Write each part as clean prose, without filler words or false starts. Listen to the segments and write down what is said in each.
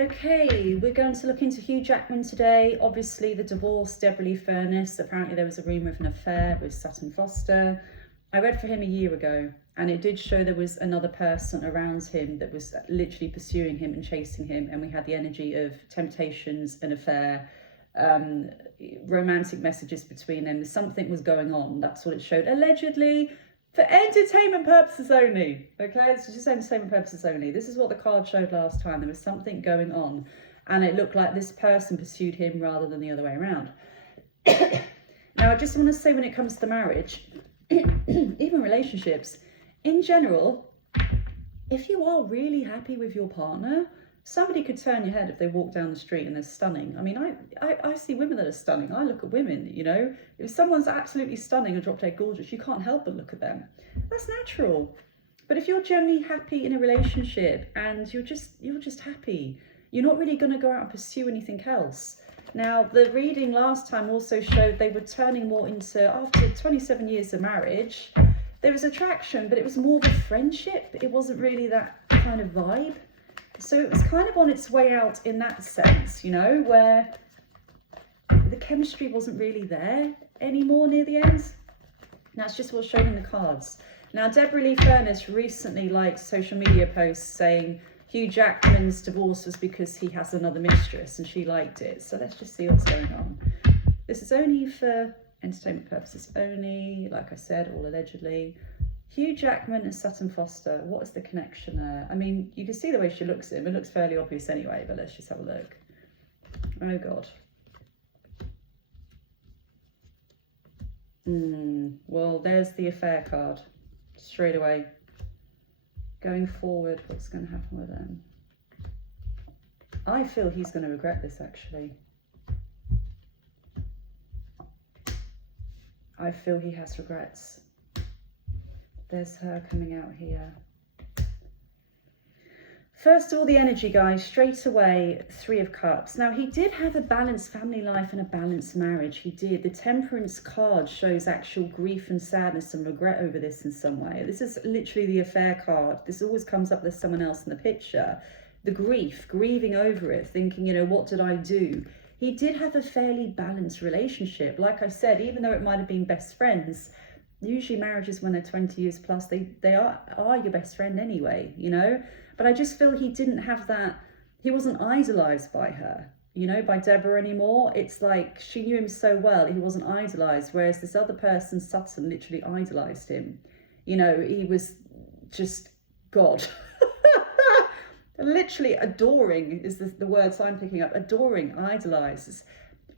Okay, we're going to look into Hugh Jackman today. Obviously, the divorce, Deborah Lee Furness. Apparently, there was a rumour of an affair with Sutton Foster. I read for him a year ago, and it did show there was another person around him that was literally pursuing him and chasing him, and we had the energy of temptations, an affair, romantic messages between them. Something was going on. That's what it showed. Allegedly, for entertainment purposes only. Okay, it's just entertainment purposes only. This is what the card showed last time. There was something going on, and it looked like this person pursued him rather than the other way around. Now, I just want to say, when it comes to marriage, even relationships, in general, if you are really happy with your partner, somebody could turn your head if they walk down the street and they're stunning. I mean, I see women that are stunning. I look at women, you know. If someone's absolutely stunning and drop dead gorgeous, you can't help but look at them. That's natural. But if you're generally happy in a relationship and you're just happy, you're not really going to go out and pursue anything else. Now, the reading last time also showed they were turning more into, after 27 years of marriage, there was attraction, but it was more of a friendship. It wasn't really that kind of vibe. So it was kind of on its way out in that sense, you know, where the chemistry wasn't really there anymore near the end. And that's just what's shown in the cards. Now, Deborah Lee Furness recently liked social media posts saying Hugh Jackman's divorce was because he has another mistress, and she liked it. So let's just see what's going on. This is only for entertainment purposes only, like I said, all allegedly. Hugh Jackman and Sutton Foster, what is the connection there? I mean, you can see the way she looks at him. It looks fairly obvious anyway, but let's just have a look. Oh, God. Well, there's the affair card, straight away. Going forward, what's going to happen with them? I feel he's going to regret this, actually. I feel he has regrets. There's her coming out here. First of all, the energy, guys, straight away, 3 of Cups. Now, he did have a balanced family life and a balanced marriage. He did. The Temperance card shows actual grief and sadness and regret over this in some way. This is literally the affair card. This always comes up with someone else in the picture. The grief, grieving over it, thinking, you know, what did I do? He did have a fairly balanced relationship. Like I said, even though it might have been best friends, usually marriages when they're 20 years plus, they are your best friend anyway, you know. But I just feel he didn't have that. He wasn't idolized by her, you know, by Deborah anymore. It's like she knew him so well, he wasn't idolized. Whereas this other person, Sutton, literally idolized him. You know, he was just God. Literally adoring is the words I'm picking up. Adoring, idolizes.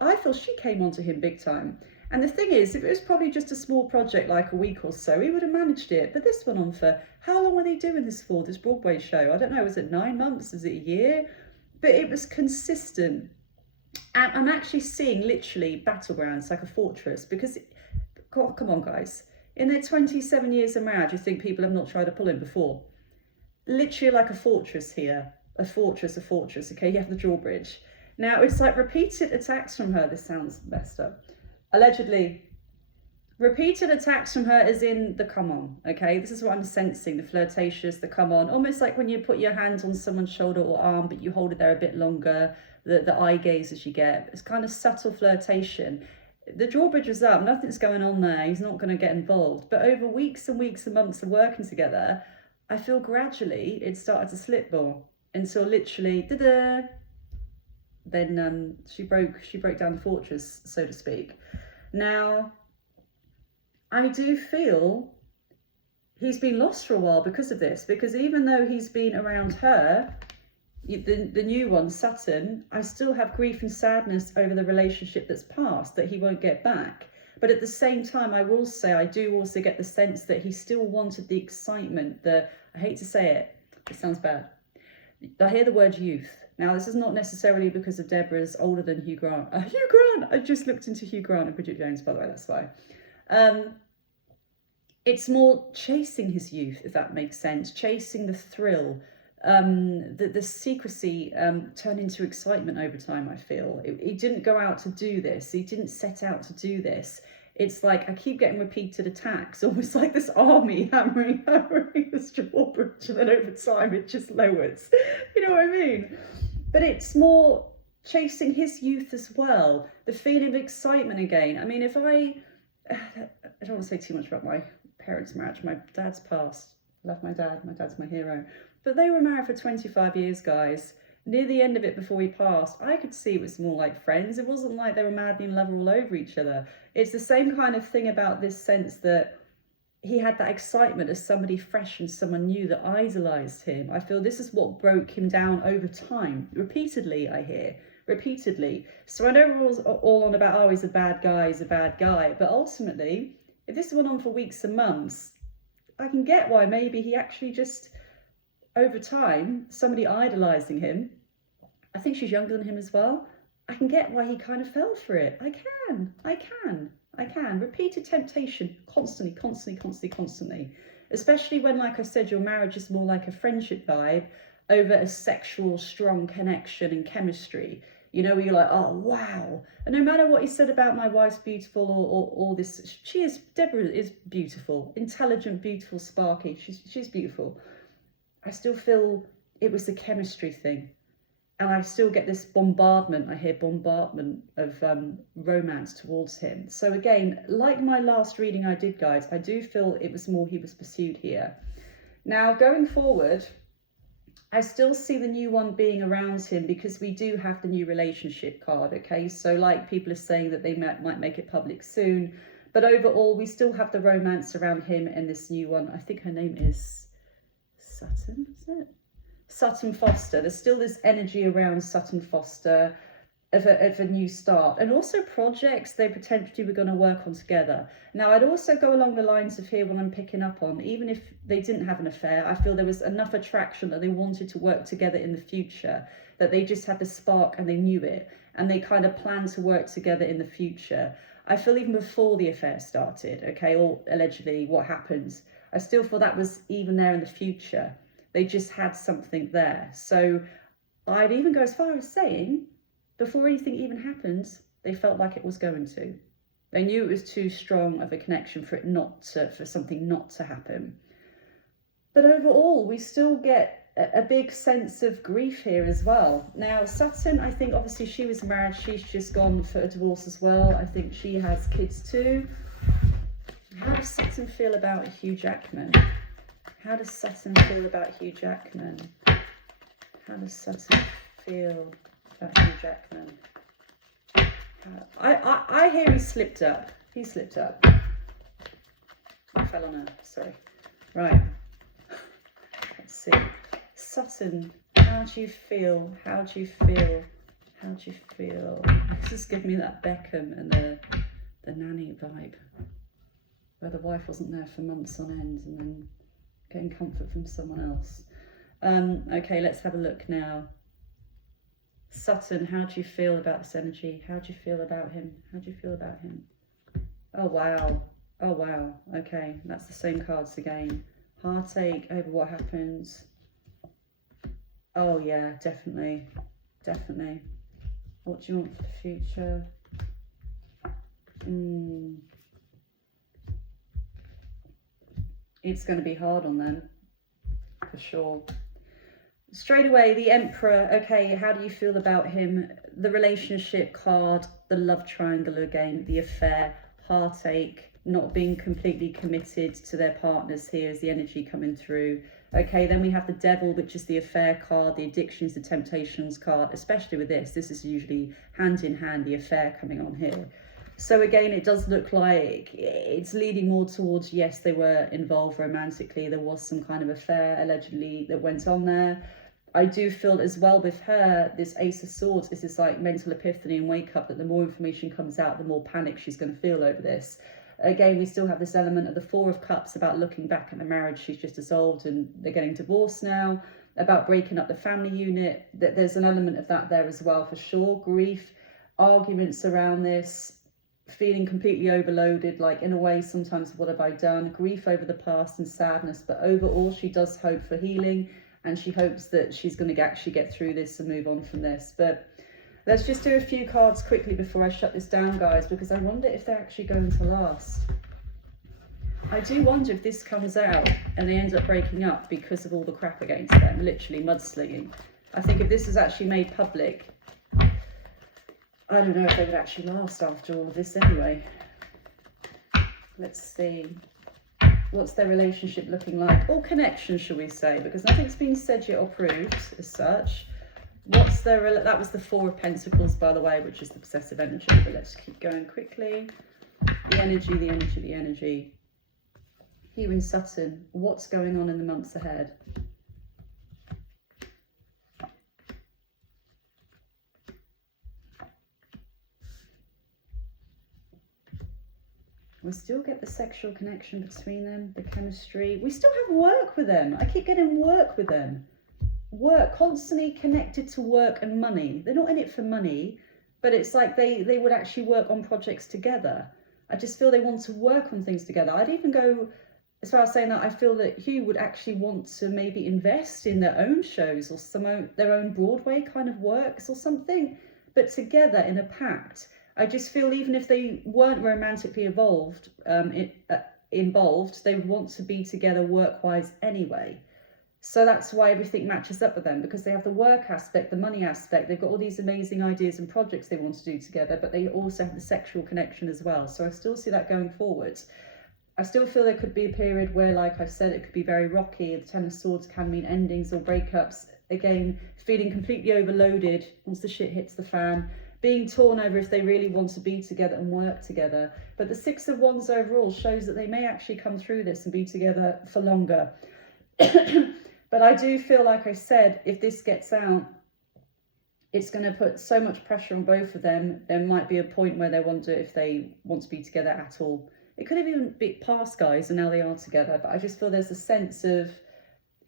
I feel she came onto him big time. And the thing is, if it was probably just a small project like a week or so, he would have managed it. But this went on for, how long were they doing this for, this Broadway show? I don't know, was it 9 months? Is it a year? But it was consistent. And I'm actually seeing literally battlegrounds like a fortress, because, God, come on, guys. In their 27 years of marriage, you think people have not tried to pull him before? Literally like a fortress here. A fortress, okay? You have the drawbridge. Now, it's like repeated attacks from her. This sounds messed up. Allegedly, repeated attacks from her as in the come on, okay? This is what I'm sensing, the flirtatious, the come on. Almost like when you put your hand on someone's shoulder or arm, but you hold it there a bit longer, the eye gaze as you get. It's kind of subtle flirtation. The drawbridge is up, nothing's going on there. He's not going to get involved. But over weeks and weeks and months of working together, I feel gradually it started to slip more until literally, da-da, then she broke down the fortress, so to speak. Now, I do feel he's been lost for a while because of this, because even though he's been around her, the new one, Sutton, I still have grief and sadness over the relationship that's passed that he won't get back. But at the same time, I will say I do also get the sense that he still wanted the excitement, I hate to say it sounds bad. I hear the word youth. Now, this is not necessarily because of Deborah's older than Hugh Grant. Hugh Grant! I just looked into Hugh Grant and Bridget Jones, by the way, that's why. It's more chasing his youth, if that makes sense. Chasing the thrill. The secrecy turned into excitement over time, I feel. He didn't go out to do this. He didn't set out to do this. It's like I keep getting repeated attacks, almost like this army hammering this drawbridge, and then over time it just lowers. You know what I mean? but it's more chasing his youth as well, the feeling of excitement again. I mean, I don't want to say too much about my parents' marriage. My dad's passed. Love my dad. My dad's my hero. But they were married for 25 years, guys. Near the end of it, before he passed, I could see it was more like friends. It wasn't like they were madly in love all over each other. It's the same kind of thing about this sense that he had that excitement as somebody fresh and someone new that idolized him. I feel this is what broke him down over time. Repeatedly, I hear. Repeatedly. So I know we're all on about, oh, he's a bad guy. But ultimately, if this went on for weeks and months, I can get why maybe he actually just, over time, somebody idolizing him. I think she's younger than him as well. I can get why he kind of fell for it. I can. Repeated temptation, constantly. Especially when, like I said, your marriage is more like a friendship vibe over a sexual, strong connection and chemistry. You know, where you're like, oh, wow. And no matter what he said about my wife's beautiful or all this, Deborah is beautiful, intelligent, beautiful, sparky. She's beautiful. I still feel it was the chemistry thing. And I still get this bombardment of romance towards him. So again, like my last reading I did, guys, I do feel it was more he was pursued here. Now, going forward, I still see the new one being around him because we do have the new relationship card, okay? So like people are saying that they might make it public soon. But overall, we still have the romance around him and this new one. I think her name is Sutton, is it? Sutton Foster. There's still this energy around Sutton Foster of a new start, and also projects they potentially were going to work on together. Now, I'd also go along the lines of here what I'm picking up on. Even if they didn't have an affair, I feel there was enough attraction that they wanted to work together in the future, that they just had the spark and they knew it, and they kind of planned to work together in the future. I feel even before the affair started, okay, or allegedly what happens, I still feel that was even there in the future. They just had something there. So I'd even go as far as saying, before anything even happened, they felt like it was going to. They knew it was too strong of a connection for something not to happen. But overall, we still get a big sense of grief here as well. Now, Sutton, I think obviously she was married. She's just gone for a divorce as well. I think she has kids too. How does Sutton feel about Hugh Jackman? How does Sutton feel about Hugh Jackman? How does Sutton feel about Hugh Jackman? I hear he slipped up. He slipped up. I fell on her, sorry. Right. Let's see. Sutton, how do you feel? How do you feel? How do you feel? This is giving me that Beckham and the nanny vibe, where the wife wasn't there for months on end and then getting comfort from someone else. Okay, let's have a look now. Sutton, how do you feel about this energy? How do you feel about him? How do you feel about him? Oh, wow. Oh, wow. Okay, that's the same cards again. Heartache over what happens. Oh, yeah, definitely. Definitely. What do you want for the future? It's going to be hard on them, for sure. Straight away, the Emperor. Okay, how do you feel about him? The relationship card, the love triangle again, the affair, heartache, not being completely committed to their partners here is the energy coming through. Okay, then we have the Devil, which is the affair card, the addictions, the temptations card, especially with this. This is usually hand in hand, the affair coming on here. So again, it does look like it's leading more towards, yes, they were involved romantically. There was some kind of affair, allegedly, that went on there. I do feel as well with her, this Ace of Swords is this like mental epiphany and wake up that the more information comes out, the more panic she's going to feel over this. Again, we still have this element of the Four of Cups about looking back at the marriage she's just dissolved and they're getting divorced now, about breaking up the family unit. That there's an element of that there as well for sure. Grief, arguments around this, feeling completely overloaded, like in a way sometimes what have I done, grief over the past and sadness, but overall she does hope for healing and she hopes that she's going to actually get through this and move on from this. But let's just do a few cards quickly before I shut this down, guys, because I wonder if they're actually going to last. I do wonder if this comes out and they end up breaking up because of all the crap against them, literally mudslinging. I think if this was actually made public, I don't know if they would actually last after all of this anyway. Let's see. What's their relationship looking like? Or connection, shall we say, because nothing's been said yet or proved as such. What's their, that was the Four of Pentacles, by the way, which is the possessive energy, but let's keep going quickly. The energy, the energy, the energy. Here in Sutton, what's going on in the months ahead? We still get the sexual connection between them, the chemistry. We still have work with them. I keep getting work with them. Work, constantly connected to work and money. They're not in it for money, but it's like they would actually work on projects together. I just feel they want to work on things together. I'd even go as far as saying that I feel that Hugh would actually want to maybe invest in their own shows or their own Broadway kind of works or something, but together in a pact. I just feel even if they weren't romantically involved, they would want to be together work-wise anyway. So that's why everything matches up with them, because they have the work aspect, the money aspect. They've got all these amazing ideas and projects they want to do together, but they also have the sexual connection as well. So I still see that going forward. I still feel there could be a period where, like I've said, it could be very rocky. The Ten of Swords can mean endings or breakups. Again, feeling completely overloaded once the shit hits the fan. Being torn over if they really want to be together and work together. But the Six of Wands overall shows that they may actually come through this and be together for longer. But I do feel, like I said, if this gets out, it's going to put so much pressure on both of them. There might be a point where they wonder if they want to be together at all. It could have even been past guys and now they are together. But I just feel there's a sense of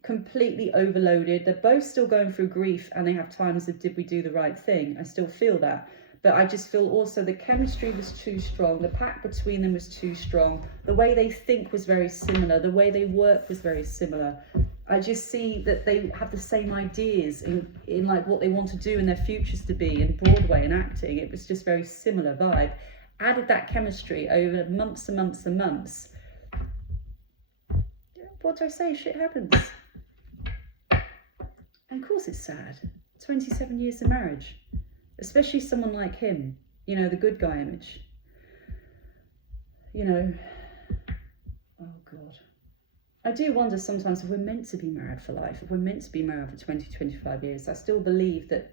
completely overloaded. They're both still going through grief and they have times of did we do the right thing? I still feel that. But I just feel also the chemistry was too strong. The pact between them was too strong. The way they think was very similar. The way they work was very similar. I just see that they have the same ideas in like what they want to do in their futures to be in Broadway and acting. It was just very similar vibe. Added that chemistry over months and months and months. What do I say? Shit happens. And of course it's sad. 27 years of marriage. Especially someone like him. You know, the good guy image. You know. Oh God. I do wonder sometimes if we're meant to be married for life. If we're meant to be married for 20, 25 years. I still believe that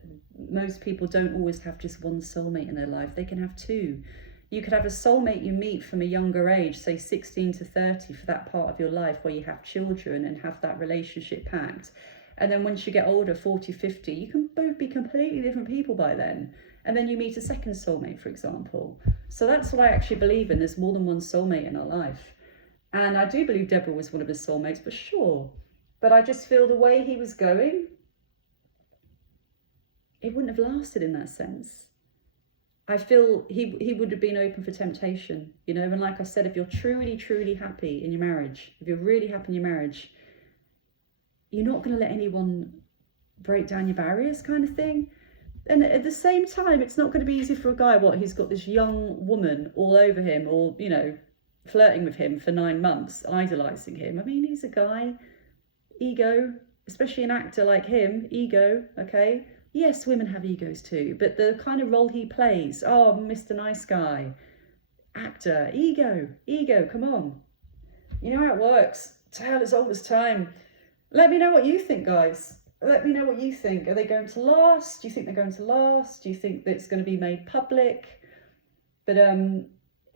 most people don't always have just one soulmate in their life. They can have two. You could have a soulmate you meet from a younger age, say 16 to 30, for that part of your life where you have children and have that relationship pact. And then once you get older, 40, 50, you can both be completely different people by then. And then you meet a second soulmate, for example. So that's what I actually believe in. There's more than one soulmate in our life. And I do believe Deborah was one of his soulmates, for sure. But I just feel the way he was going, it wouldn't have lasted in that sense. I feel he would have been open for temptation, you know. And like I said, if you're truly, truly happy in your marriage, if you're really happy in your marriage, you're not going to let anyone break down your barriers kind of thing. And at the same time, it's not going to be easy for a guy, he's got this young woman all over him or, you know, flirting with him for 9 months, idolising him. I mean, he's a guy, ego, especially an actor like him, ego, okay? Yes, women have egos too, but the kind of role he plays, oh, Mr. Nice Guy, actor, ego, come on. You know how it works. Tale as old as time. Let me know what you think, guys. Let me know what you think. Are they going to last? Do you think they're going to last? Do you think that it's going to be made public? But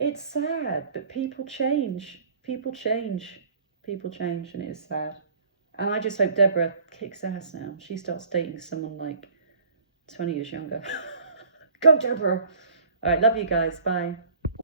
it's sad, but people change. People change, and it is sad. And I just hope Deborah kicks ass now. She starts dating someone like 20 years younger. Go, Deborah. All right, love you guys. Bye.